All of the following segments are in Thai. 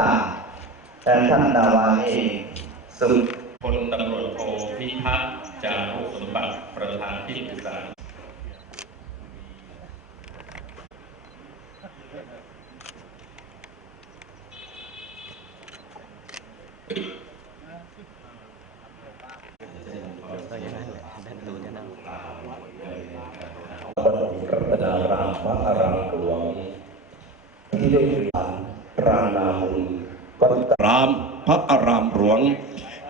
ตาและท่านนาวาเอกสุขพลตำรวจโทพิทักษ์จารุสมบัติประธานที่ปรึกษาวัดรัตนารามพระอารามหลวงที่ได้เรียนป รานามุนก็ราม พระอารามหลวง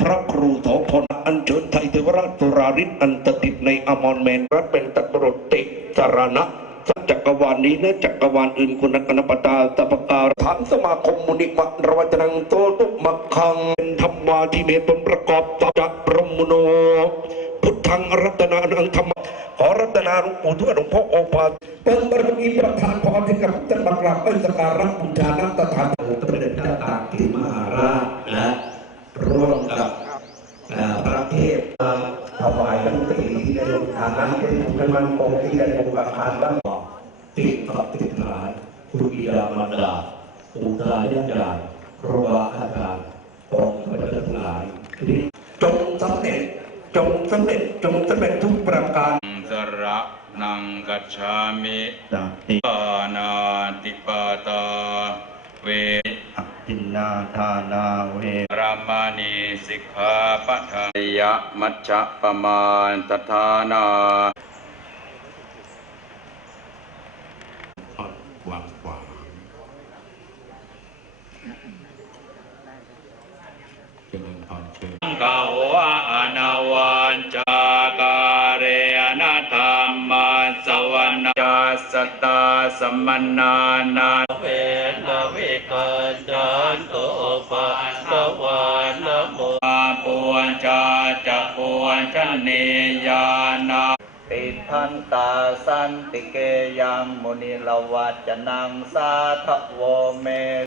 พระครูโสพลอัญเชิญไทยเทวราชตุราริศอันตติดในอมรแมนรับเป็นตำรติสารณะจักรวาลนี้และจักรวาลอื่นคุณกนปตาตปการฐานสมาคมมุนิมะรวัจนังโตตุมักคังเป็นธรรมาที่เมตนประกอบตจากพรหมโน พุทธังรัตนานังธรรมขอรัตนาหลวงปู่ทวดหลวงพ่อโอภาส เปิดบารมีประทานพรให้กับท่านบังกราบเอ้ยสการรับบูชานัตถานองค์สมเด็จพระตากสินมหาราชนะร่วมกับอ่าพระเทพมาถวายทั้งสี่ที่ได้ลงทานนั้นเป็นเป็นมันคงที่ได้ลงอาคารบ้างติดกับติดหลายคุณบิดามาดาอุตาญาญาครูบาอาจารย์องพระเจ้าทั้งหลายจงสำเร็จจงสำเร็จจงสำเร็จทุกประการ นังกัจฉามิสติปานาติปาตา เวทินนาทานาเวรามานีสิกขาปะทายะมัชฌะปมาณตทานาวางขวางเจริญพรเชิญกาวะอนาวา ตาสมนานาเวนะวิกัญจานโตปะสวานะโมอาปวนจาจะปวนชนียานาติทันตาสันติเกยังมุนิลวัจนังสาทโวเม